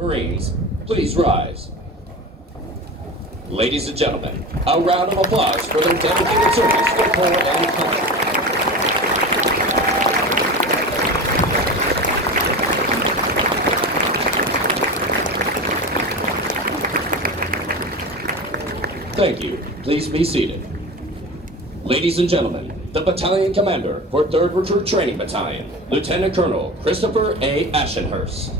Marines, please rise. Ladies and gentlemen, a round of applause for their dedicated service to Corps and country. Thank you. Please be seated. Ladies and gentlemen, the battalion commander for 3rd Recruit Training Battalion, Lieutenant Colonel Christopher A. Ashenhurst.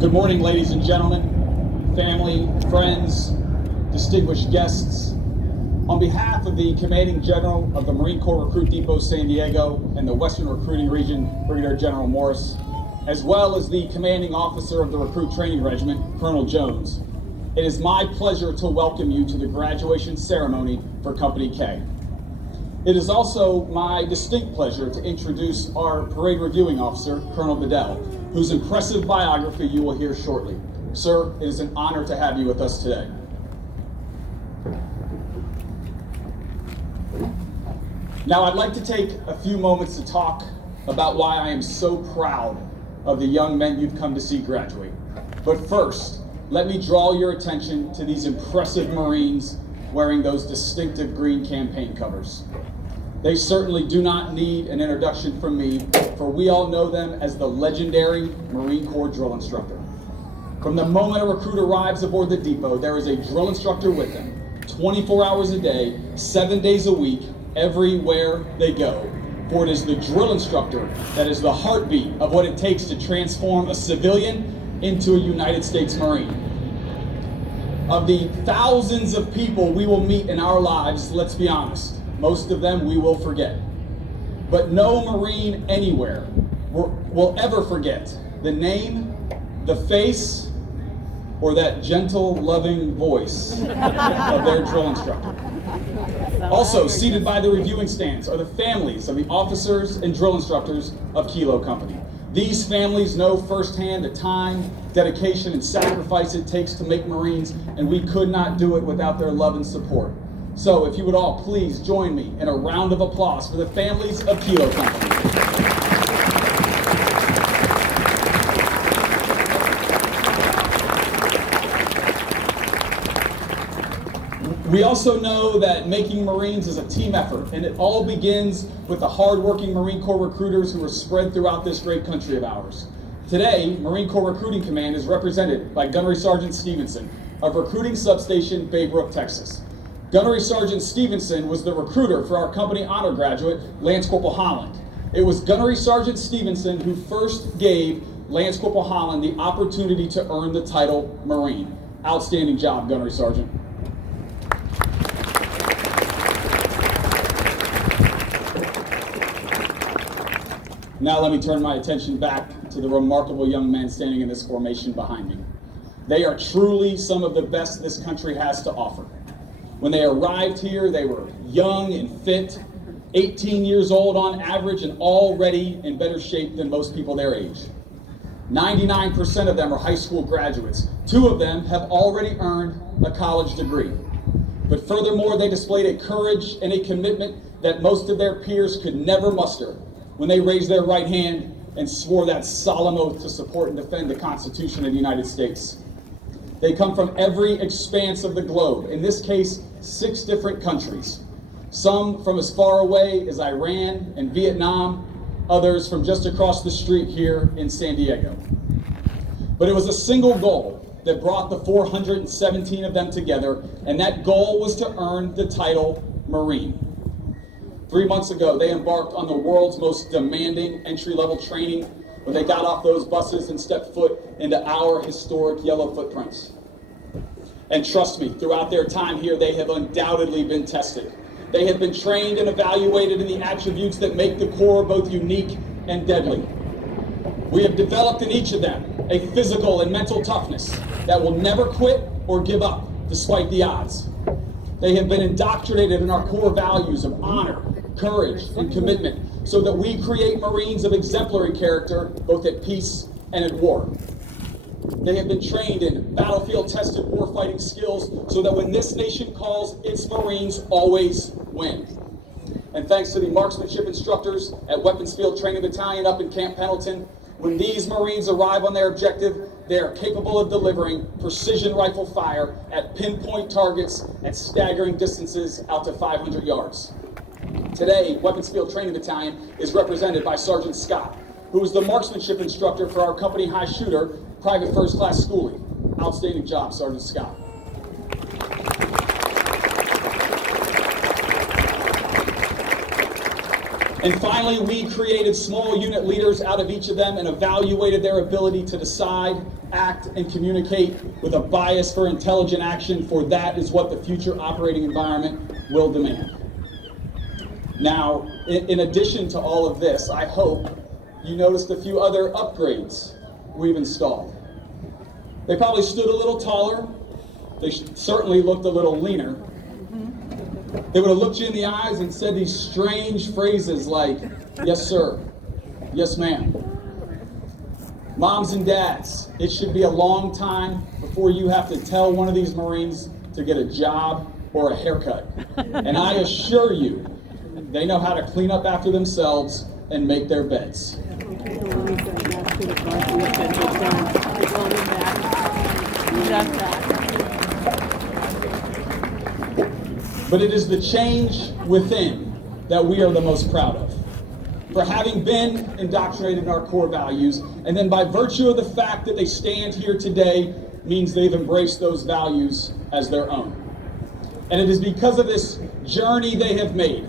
Good morning, ladies and gentlemen, family, friends, distinguished guests. On behalf of the Commanding General of the Marine Corps Recruit Depot San Diego and the Western Recruiting Region, Brigadier General Morris, as well as the Commanding Officer of the Recruit Training Regiment, Colonel Jones, it is my pleasure to welcome you to the graduation ceremony for Company K. It is also my distinct pleasure to introduce our Parade Reviewing Officer, Colonel Bedell, whose impressive biography you will hear shortly. Sir, it is an honor to have you with us today. Now, I'd like to take a few moments to talk about why I am so proud of the young men you've come to see graduate. But first, let me draw your attention to these impressive Marines wearing those distinctive green campaign covers. They certainly do not need an introduction from me, for we all know them as the legendary Marine Corps drill instructor. From the moment a recruit arrives aboard the depot, there is a drill instructor with them, 24 hours a day, 7 days a week, everywhere they go. For it is the drill instructor that is the heartbeat of what it takes to transform a civilian into a United States Marine. Of the thousands of people we will meet in our lives, let's be honest, most of them we will forget. But no Marine anywhere will ever forget the name, the face, or that gentle, loving voice of their drill instructor. Also, seated by the reviewing stands are the families of the officers and drill instructors of Kilo Company. These families know firsthand the time, dedication, and sacrifice it takes to make Marines, and we could not do it without their love and support. So if you would all please join me in a round of applause for the families of Kilo Company. We also know that making Marines is a team effort, and it all begins with the hardworking Marine Corps recruiters who are spread throughout this great country of ours. Today, Marine Corps Recruiting Command is represented by Gunnery Sergeant Stevenson of Recruiting Substation, Baybrook, Texas. Gunnery Sergeant Stevenson was the recruiter for our company honor graduate, Lance Corporal Holland. It was Gunnery Sergeant Stevenson who first gave Lance Corporal Holland the opportunity to earn the title Marine. Outstanding job, Gunnery Sergeant. Now let me turn my attention back to the remarkable young men standing in this formation behind me. They are truly some of the best this country has to offer. When they arrived here, they were young and fit, 18 years old on average, and already in better shape than most people their age. 99% of them are high school graduates. 2 of them have already earned a college degree. But furthermore, they displayed a courage and a commitment that most of their peers could never muster when they raised their right hand and swore that solemn oath to support and defend the Constitution of the United States. They come from every expanse of the globe, in this case, 6 different countries. Some from as far away as Iran and Vietnam, others from just across the street here in San Diego. But it was a single goal that brought the 417 of them together, and that goal was to earn the title Marine. 3 months ago, they embarked on the world's most demanding entry-level training when they got off those buses and stepped foot into our historic yellow footprints. And trust me, throughout their time here, they have undoubtedly been tested. They have been trained and evaluated in the attributes that make the Corps both unique and deadly. We have developed in each of them a physical and mental toughness that will never quit or give up despite the odds. They have been indoctrinated in our core values of honor, courage, and commitment so that we create Marines of exemplary character both at peace and at war. They have been trained in battlefield-tested warfighting skills so that when this nation calls, its Marines always win. and thanks to the marksmanship instructors at Weapons Field Training Battalion up in Camp Pendleton, when these Marines arrive on their objective, they are capable of delivering precision rifle fire at pinpoint targets at staggering distances out to 500 yards. Today, Weapons Field Training Battalion is represented by Sergeant Scott, who is the marksmanship instructor for our company high shooter, Private First Class Schooling. Outstanding job, Sergeant Scott. And finally, we created small unit leaders out of each of them and evaluated their ability to decide, act, and communicate with a bias for intelligent action, for that is what the future operating environment will demand. Now, in addition to all of this, I hope you noticed a few other upgrades we've installed. They probably stood a little taller. They certainly looked a little leaner. They would have looked you in the eyes and said these strange phrases like, yes, sir, yes, ma'am. Moms and dads, it should be a long time before you have to tell one of these Marines to get a job or a haircut. And I assure you, they know how to clean up after themselves and make their beds. But it is the change within that we are the most proud of. For having been indoctrinated in our core values, and then by virtue of the fact that they stand here today means they've embraced those values as their own. And it is because of this journey they have made,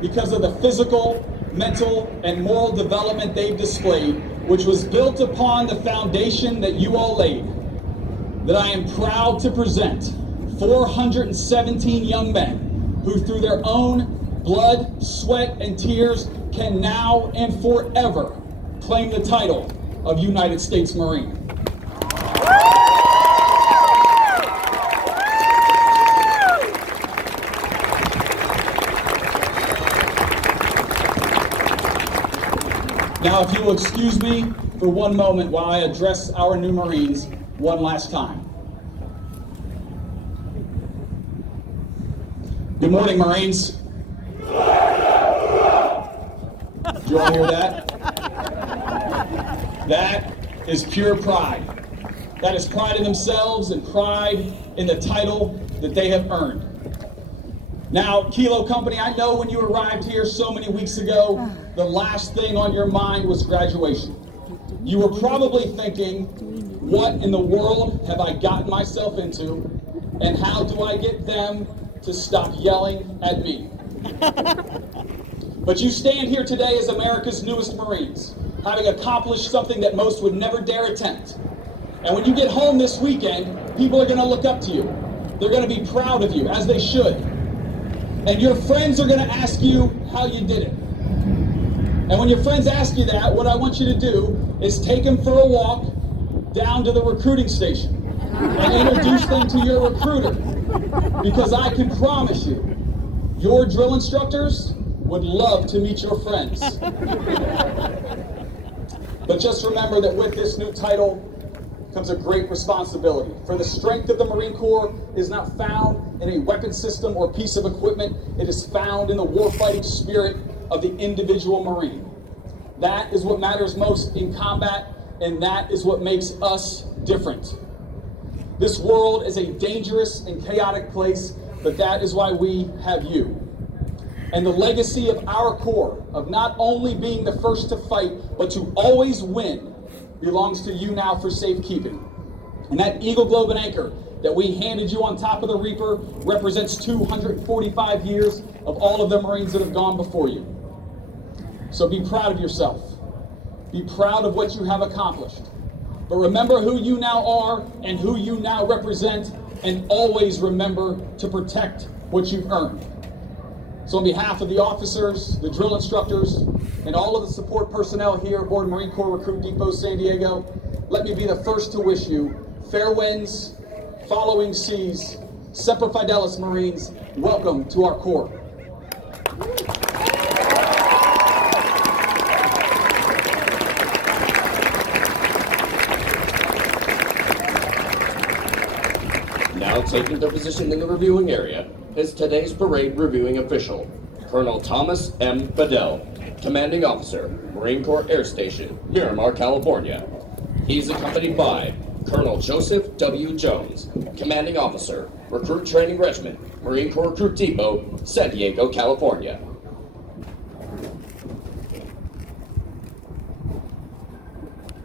because of the physical, mental, and moral development they've displayed, which was built upon the foundation that you all laid, that I am proud to present 417 young men who, through their own blood, sweat, and tears, can now and forever claim the title of United States Marine. Now, if you will excuse me for one moment while I address our new Marines one last time. Good morning, Marines. Did you all hear that? That is pure pride. That is pride in themselves and pride in the title that they have earned. Now, Kilo Company, I know when you arrived here so many weeks ago, the last thing on your mind was graduation. You were probably thinking, what in the world have I gotten myself into, and how do I get them to stop yelling at me? But you stand here today as America's newest Marines, having accomplished something that most would never dare attempt. And when you get home this weekend, people are going to look up to you. They're going to be proud of you, as they should. And your friends are going to ask you how you did it. And when your friends ask you that, what I want you to do is take them for a walk down to the recruiting station and introduce them to your recruiter. Because I can promise you, your drill instructors would love to meet your friends. But just remember that with this new title comes a great responsibility. For the strength of the Marine Corps is not found in a weapon system or piece of equipment. It is found in the warfighting spirit of the individual Marine. That is what matters most in combat, and that is what makes us different. This world is a dangerous and chaotic place, but that is why we have you. And the legacy of our Corps, of not only being the first to fight, but to always win, belongs to you now for safekeeping. And that Eagle Globe and Anchor that we handed you on top of the Reaper represents 245 years of all of the Marines that have gone before you. So be proud of yourself. Be proud of what you have accomplished. But remember who you now are and who you now represent, and always remember to protect what you've earned. So on behalf of the officers, the drill instructors, and all of the support personnel here aboard Marine Corps Recruit Depot San Diego, let me be the first to wish you fair winds, following seas, Semper Fidelis Marines, welcome to our Corps. Now taking their position in the reviewing area is today's parade reviewing official, Colonel Thomas M. Bedell, Commanding Officer, Marine Corps Air Station, Miramar, California. He's accompanied by Colonel Joseph W. Jones, Commanding Officer, Recruit Training Regiment, Marine Corps Recruit Depot, San Diego, California.